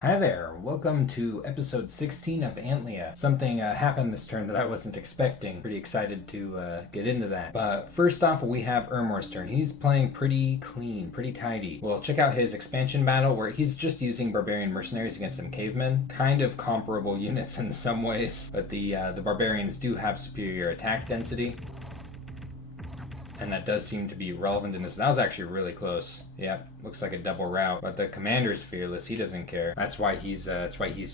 Hi there, welcome to episode 16 of Antlia. Something happened this turn that I wasn't expecting. Pretty excited to get into that. But first off, we have Ermor's turn. He's playing pretty clean, pretty tidy. We'll check out his expansion battle where he's just using barbarian mercenaries against some cavemen. Kind of comparable units in some ways, but the barbarians do have superior attack density. And that does seem to be relevant in this. That was actually really close. Yep, looks like a double rout. But the commander's fearless. He doesn't care. That's why he's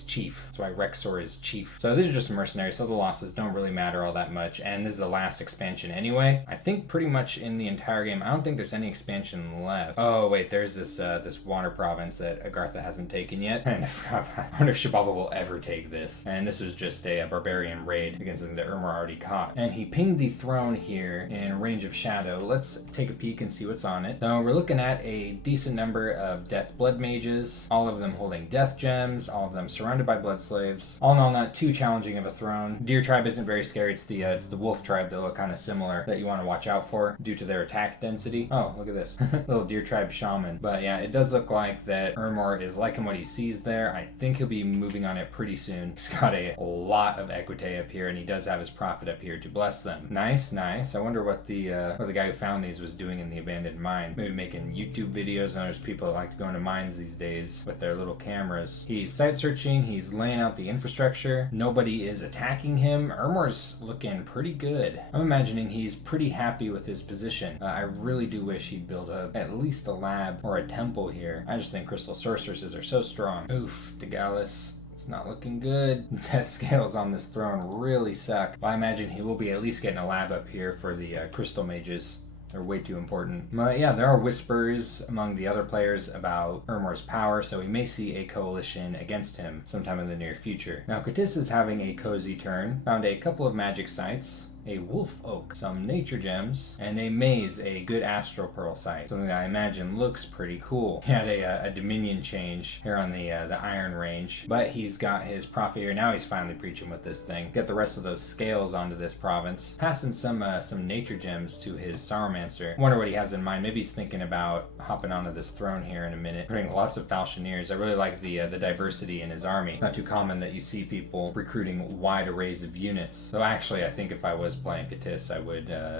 chief. That's why Rexor is chief. So these are just mercenaries, so the losses don't really matter all that much. And this is the last expansion anyway. I think pretty much in the entire game. I don't think there's any expansion left. Oh wait, there's this water province that Agartha hasn't taken yet. And I wonder if Shababa will ever take this. And this was just a barbarian raid against something that Ermor already caught. And he pinged the throne here in range of shadow. Let's take a peek and see what's on it. So we're looking at a decent number of death blood mages, all of them holding death gems, all of them surrounded by blood slaves. All in all, not too challenging of a throne. Deer tribe isn't very scary. It's the wolf tribe that look kind of similar that you want to watch out for due to their attack density. Oh, look at this. Little deer tribe shaman. But yeah, it does look like that Ermor is liking what he sees there. I think he'll be moving on it pretty soon. He's got a lot of equite up here, and he does have his prophet up here to bless them. Nice, nice. I wonder what the guy who found these was doing in the abandoned mine. Maybe making YouTube videos. And there's people that like to go into mines these days with their little cameras. He's site searching. He's laying out the infrastructure. Nobody is attacking him. Ermor's looking pretty good. I'm imagining he's pretty happy with his position. I really do wish he'd build up at least a lab or a temple here. I just think crystal sorceresses are so strong. Oof, Degalis. It's not looking good. Death scales on this throne really suck. Well, I imagine he will be at least getting a lab up here for the crystal mages. They're way too important. But yeah, there are whispers among the other players about Ermor's power, so we may see a coalition against him sometime in the near future. Now, Katis is having a cozy turn. Found a couple of magic sites, a wolf oak, some nature gems, and a maze, a good astral pearl site. Something that I imagine looks pretty cool. He had a dominion change here on the iron range, but he's got his prophet here. Now he's finally preaching with this thing. Get the rest of those scales onto this province. Passing some nature gems to his Sauromancer. Wonder what he has in mind. Maybe he's thinking about hopping onto this throne here in a minute. Putting lots of Falchineers. I really like the diversity in his army. It's not too common that you see people recruiting wide arrays of units. So actually, I think if I was playing Katis,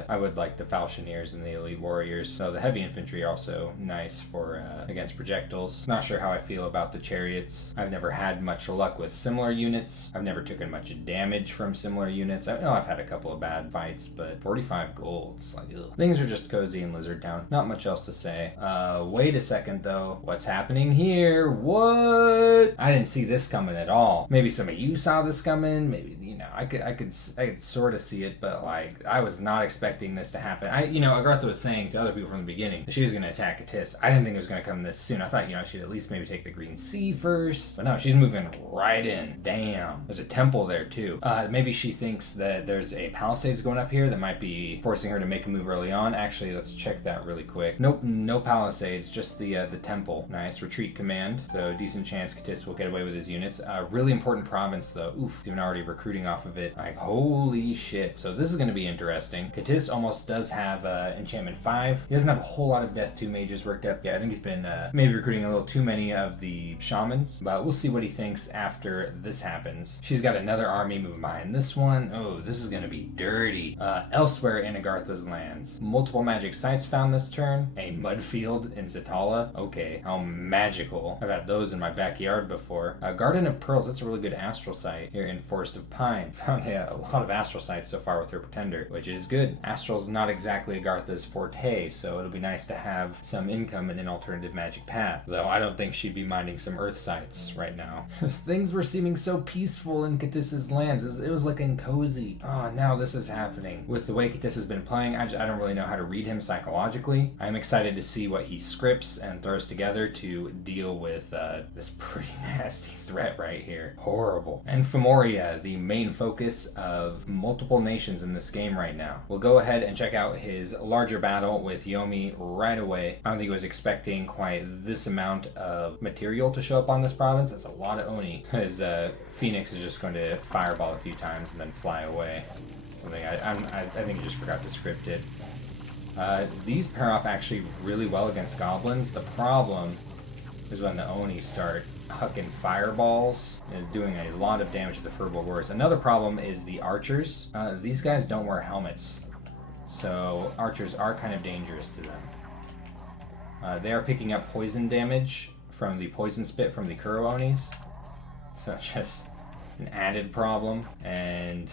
I would like the Falchineers and the Elite Warriors. So the heavy infantry are also nice for against projectiles. Not sure how I feel about the chariots. I've never had much luck with similar units. I've never taken much damage from similar units. I know I've had a couple of bad fights, but 45 gold. It's like, ugh. Things are just cozy in Lizard Town. Not much else to say. Wait a second though. What's happening here? What? I didn't see this coming at all. Maybe some of you saw this coming. Maybe, I could sort of see it, but like I was not expecting this to happen. Agartha was saying to other people from the beginning that she was going to attack Katis. I didn't think it was going to come this soon. I thought she'd at least maybe take the Green Sea first, but no, she's moving right in. Damn, there's a temple there too. Maybe she thinks that there's a palisades going up here that might be forcing her to make a move early on. Actually, let's check that really quick. Nope, no palisades, just the temple. Nice retreat command, so decent chance Katis will get away with his units. Really important province though. Oof, even already recruiting off of it. Like holy shit. So this is going to be interesting. Katis almost does have enchantment 5. He doesn't have a whole lot of death 2 mages worked up. Yeah, I think he's been maybe recruiting a little too many of the shamans, but we'll see what he thinks after this happens. She's got another army moving behind this one. Oh, this is going to be dirty. Elsewhere in Agartha's lands, multiple magic sites found this turn. A mud field in Zitala. Okay, how magical. I've had those in my backyard before. Garden of Pearls, that's a really good astral site here in Forest of Pine. Found a lot of astral sites so far with her pretender, which is good. Astral's not exactly Agartha's forte, so it'll be nice to have some income in an alternative magic path. Though I don't think she'd be minding some earth sites right now. Things were seeming so peaceful in Katis's lands. It was looking cozy. Oh, now this is happening. With the way Katis has been playing, I don't really know how to read him psychologically. I'm excited to see what he scripts and throws together to deal with this pretty nasty threat right here. Horrible. And Femoria, the main focus of multiple nations in this game right now. We'll go ahead and check out his larger battle with Yomi right away. I don't think he was expecting quite this amount of material to show up on this province. That's a lot of Oni. His Phoenix is just going to fireball a few times and then fly away. Something I think he just forgot to script it. These pair off actually really well against goblins. The problem is when the Oni start hucking fireballs, doing a lot of damage to the Furbo Warriors. Another problem is the archers. These guys don't wear helmets, so archers are kind of dangerous to them. They are picking up poison damage from the poison spit from the Kuro Onis, so just an added problem. And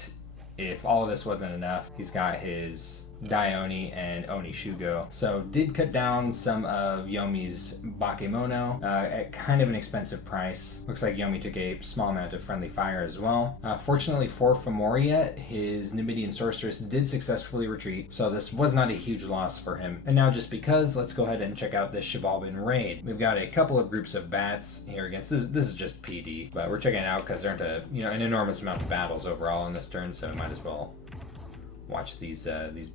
if all of this wasn't enough, he's got his Daioni and Oni Shugo. So did cut down some of Yomi's Bakemono at kind of an expensive price. Looks like Yomi took a small amount of friendly fire as well. Fortunately for Fimoria, his Numidian Sorceress did successfully retreat, so this was not a huge loss for him. And now just because, let's go ahead and check out this Shibalban raid. We've got a couple of groups of bats here against, this is just PD, but we're checking it out because there aren't an enormous amount of battles overall in this turn, so we might as well watch these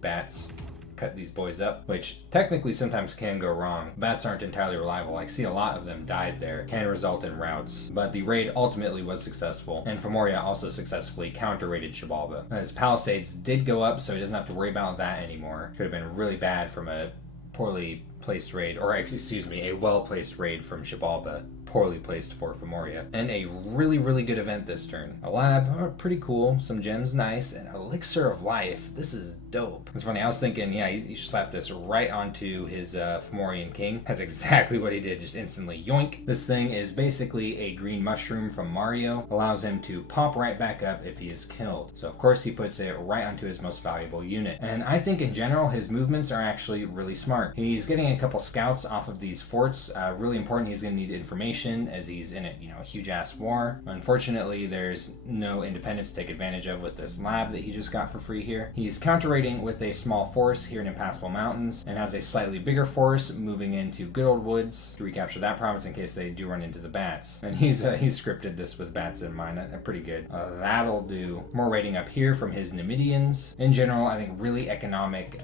bats cut these boys up, which technically sometimes can go wrong. Bats aren't entirely reliable. I see a lot of them died there. Can result in routes, but the raid ultimately was successful, and Fimoria also successfully counter-raided Xibalba. His palisades did go up, so he doesn't have to worry about that anymore. Could have been really bad from a poorly placed raid, or excuse me, a well-placed raid from Xibalba. Poorly placed for Fimoria. And a really, really good event this turn. A lab, pretty cool. Some gems, nice. And Elixir of Life. This is dope. It's funny, I was thinking, yeah, you should slap this right onto his Fimorian King. That's exactly what he did, just instantly yoink. This thing is basically a green mushroom from Mario. Allows him to pop right back up if he is killed. So of course he puts it right onto his most valuable unit. And I think in general, his movements are actually really smart. He's getting a couple scouts off of these forts. Really important, he's going to need information as he's in a huge ass war. Unfortunately, there's no independence to take advantage of with this lab that he just got for free here. He's counter-raiding with a small force here in Impassable Mountains and has a slightly bigger force moving into Good Old Woods to recapture that province in case they do run into the bats. And he's scripted this with bats in mind. Pretty good. That'll do. More raiding up here from his Numidians. In general, I think really economic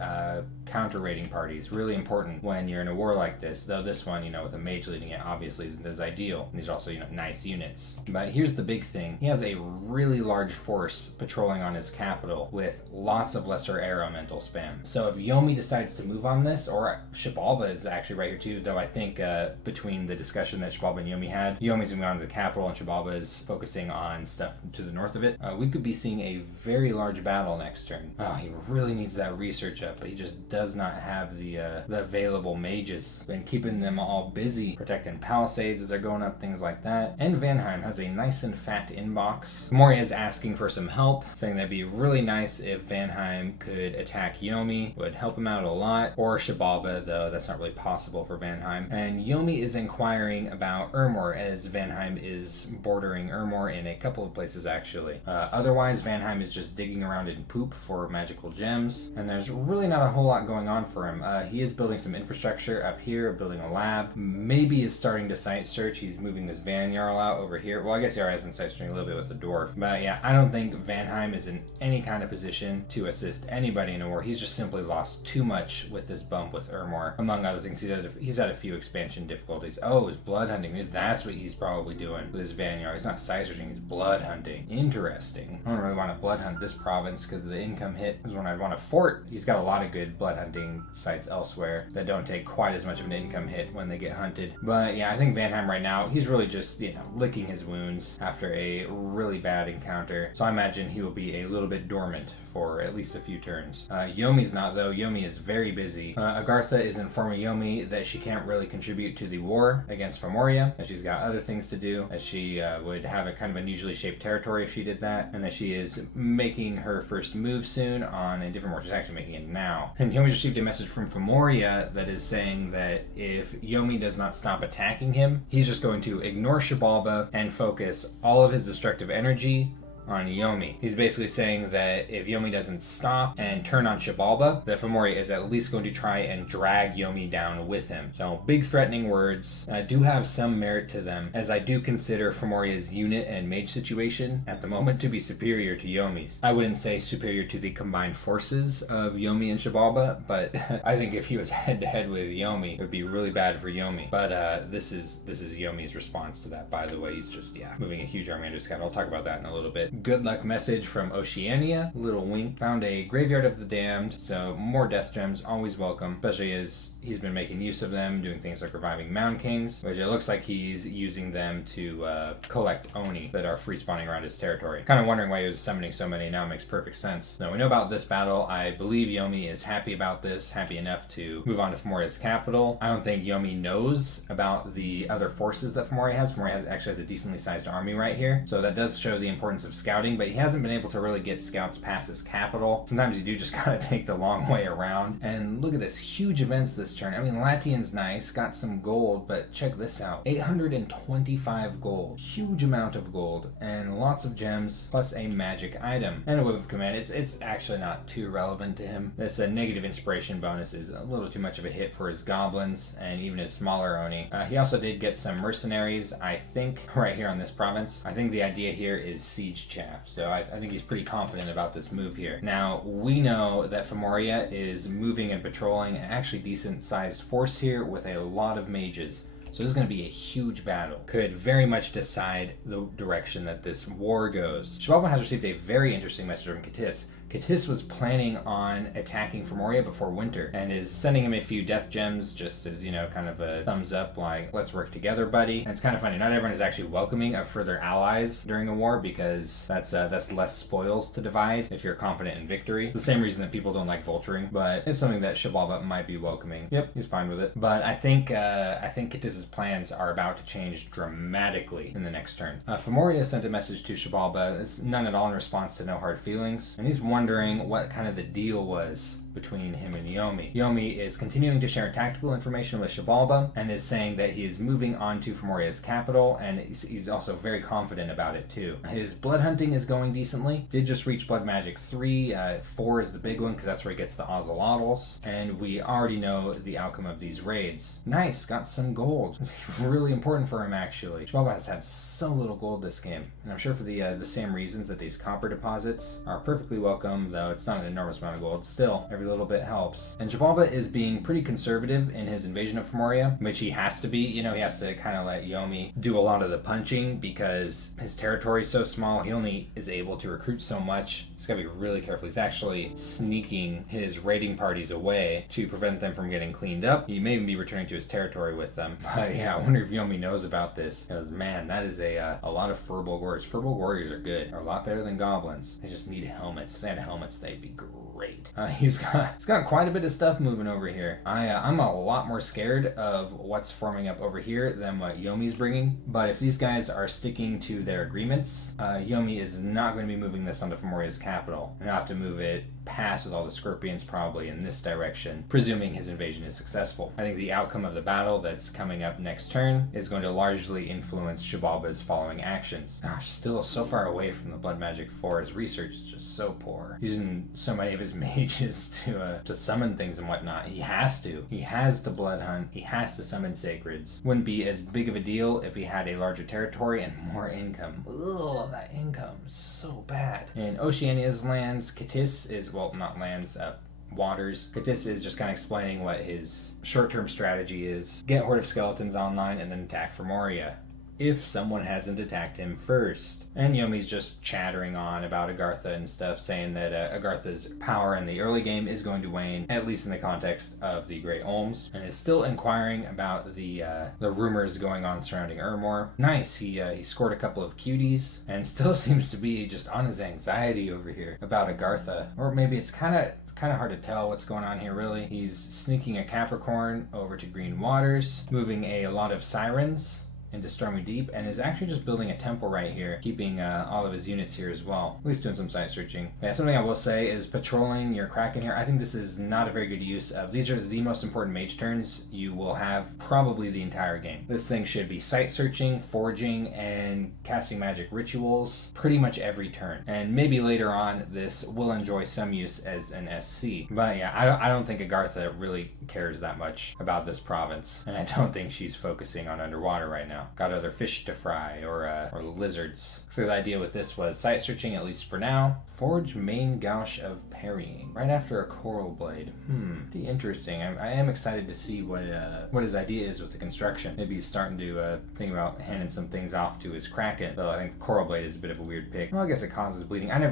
counter-raiding parties. Really important when you're in a war like this, though this one, with a mage leading it, obviously isn't as ideal. And these are also, nice units. But here's the big thing. He has a really large force patrolling on his capital with lots of lesser arrow mental spam. So if Yomi decides to move on this, or Xibalba is actually right here too, though I think between the discussion that Xibalba and Yomi had, Yomi's moving on to the capital and Xibalba is focusing on stuff to the north of it. We could be seeing a very large battle next turn. Oh, he really needs that research up, but he just does not have the available mages. Been keeping them all busy, protecting palisades as they're going up, things like that. And Vanheim has a nice and fat inbox. Moria is asking for some help, saying that'd be really nice if Vanheim could attack Yomi. Would help him out a lot. Or Xibalba, though that's not really possible for Vanheim. And Yomi is inquiring about Ermor, as Vanheim is bordering Ermor in a couple of places actually. Otherwise, Vanheim is just digging around in poop for magical gems, and there's really not a whole lot going on for him. He is building some infrastructure up here, building a lab. Maybe is starting to site search. He's moving this Van Jarl out over here. Well, I guess he already has been site searching a little bit with the dwarf. But yeah, I don't think Vanheim is in any kind of position to assist anybody in a war. He's just simply lost too much with this bump with Ermor. Among other things, he's had a few expansion difficulties. Oh, his blood hunting. Maybe that's what he's probably doing with his Van Jarl. He's not site searching, he's blood hunting. Interesting. I don't really want to blood hunt this province because the income hit is when I'd want to fort. He's got a lot of good blood hunting sites elsewhere that don't take quite as much of an income hit when they get hunted. But yeah, I think Vanheim right now, he's really just, licking his wounds after a really bad encounter. So I imagine he will be a little bit dormant for at least a few turns. Yomi's not, though. Yomi is very busy. Agartha is informing Yomi that she can't really contribute to the war against Fimoria, that she's got other things to do, that she would have a kind of unusually shaped territory if she did that, and that she is making her first move soon on a different war. She's actually making it now. And Yomi received a message from Fimoria that is saying that if Yomi does not stop attacking him, he's just going to ignore Xibalba and focus all of his destructive energy on Yomi. He's basically saying that if Yomi doesn't stop and turn on Xibalba, that Fimoria is at least going to try and drag Yomi down with him. So big threatening words do have some merit to them, as I do consider Fimoria's unit and mage situation at the moment to be superior to Yomi's. I wouldn't say superior to the combined forces of Yomi and Xibalba, but I think if he was head to head with Yomi, it would be really bad for Yomi. But this is Yomi's response to that, by the way. He's just moving a huge army under his capital. I'll talk about that in a little bit. Good luck message from Oceania. Little wink. Found a graveyard of the damned, so more death gems, always welcome, especially as he's been making use of them, doing things like reviving Mound Kings, which it looks like he's using them to collect Oni that are free spawning around his territory. Kind of wondering why he was summoning so many. Now it makes perfect sense. Now we know about this battle. I believe Yomi is happy about this, happy enough to move on to Fomoria's capital. I don't think Yomi knows about the other forces that Fomoria has. Fomoria actually has a decently sized army right here, so that does show the importance of scouting, but he hasn't been able to really get scouts past his capital. Sometimes you do just gotta take the long way around. And look at this, huge events this turn. I mean, Latian's nice, got some gold, but check this out. 825 gold. Huge amount of gold, and lots of gems, plus a magic item. And a whip of command. It's actually not too relevant to him. This negative inspiration bonus is a little too much of a hit for his goblins, and even his smaller Oni. He also did get some mercenaries, I think, right here on this province. I think the idea here is siege chaff, so I think he's pretty confident about this move here. Now, we know that Fomoria is moving and patrolling an actually decent sized force here with a lot of mages. So this is going to be a huge battle. Could very much decide the direction that this war goes. Xibalba has received a very interesting message from Katis. Katis was planning on attacking Fomoria before winter and is sending him a few death gems just as, kind of a thumbs up, like, let's work together, buddy. And it's kind of funny, not everyone is actually welcoming of further allies during a war because that's less spoils to divide if you're confident in victory. It's the same reason that people don't like vulturing, but it's something that Xibalba might be welcoming. Yep, he's fine with it. But I think Katis's plans are about to change dramatically in the next turn. Fomoria sent a message to Xibalba. It's none at all in response to no hard feelings, and he's wondering what kind of the deal was between him and Yomi. Yomi is continuing to share tactical information with Xibalba and is saying that he is moving on to Fomoria's capital, and he's also very confident about it too. His blood hunting is going decently. Did just reach Blood Magic 3. 4 is the big one because that's where he gets the Ozelotls, and we already know the outcome of these raids. Nice, got some gold. Really important for him actually. Xibalba has had so little gold this game, and I'm sure for the same reasons that these copper deposits are perfectly welcome, though it's not an enormous amount of gold. Still, every little bit helps. And Xibalba is being pretty conservative in his invasion of Fomoria, which he has to be. He has to kind of let Yomi do a lot of the punching because his territory is so small. He only is able to recruit so much. He's got to be really careful. He's actually sneaking his raiding parties away to prevent them from getting cleaned up. He may even be returning to his territory with them. But yeah, I wonder if Yomi knows about this. Because man, that is a lot of Furbolg warriors. Furbolg warriors are good. They're a lot better than goblins. They just need helmets. If they had helmets, they'd be great. He's got quite a bit of stuff moving over here. I'm a lot more scared of what's forming up over here than what Yomi's bringing. But if these guys are sticking to their agreements, Yomi is not going to be moving this onto Fomoria's capital. And he'll have to move it past with all the scorpions probably in this direction, presuming his invasion is successful. I think the outcome of the battle that's coming up next turn is going to largely influence Xibalba's following actions. Gosh, still so far away from the Blood Magic 4. His research is just so poor. He's using so many of his mages to summon things and whatnot. He has to. He has the Blood Hunt. He has to summon Sacreds. Wouldn't be as big of a deal if he had a larger territory and more income. Ugh, that income is so bad. In Oceania's lands, Katis is, well, not lands, waters. Katis is just kind of explaining what his short-term strategy is. Get Horde of Skeletons online and then attack Fomoria, if someone hasn't attacked him first. And Yomi's just chattering on about Agartha and stuff, saying that Agartha's power in the early game is going to wane, at least in the context of the Great Olms, and is still inquiring about the rumors going on surrounding Urmor. Nice, he scored a couple of cuties, and still seems to be just on his anxiety over here about Agartha. Or maybe it's kind of hard to tell what's going on here, really. He's sneaking a Capricorn over to Green Waters, moving a lot of Sirens into Stormy Deep, and is actually just building a temple right here, keeping all of his units here as well. At least doing some site searching. Yeah, something I will say is patrolling your Kraken here. I think this is not a very good use of. These are the most important mage turns you will have probably the entire game. This thing should be site searching, foraging, and casting magic rituals pretty much every turn. And maybe later on this will enjoy some use as an SC. But yeah, I don't think Agartha really cares that much about this province, and I don't think she's focusing on underwater right now. now. Got other fish to fry or lizards. So the idea with this was sight searching, at least for now. Forge main gouge of parrying. Right after a coral blade. Pretty interesting. I am excited to see what his idea is with the construction. Maybe he's starting to think about handing some things off to his Kraken, though I think the coral blade is a bit of a weird pick. Well, I guess it causes bleeding. I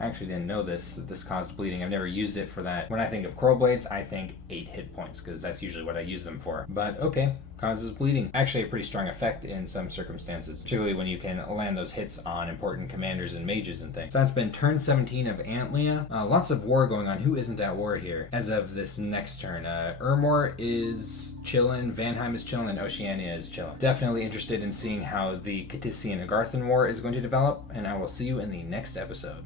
actually didn't know that this caused bleeding. I've never used it for that. When I think of coral blades, I think 8 hit points, because that's usually what I use them for. But okay, causes bleeding. Actually a pretty strong effect in some circumstances, particularly when you can land those hits on important commanders and mages and things. So that's been turn 17 of Antlia. Lots of war going on. Who isn't at war here as of this next turn? Ermor is chillin', Vanheim is chillin', and Oceania is chillin'. Definitely interested in seeing how the Catissi and Agarthan war is going to develop, and I will see you in the next episode.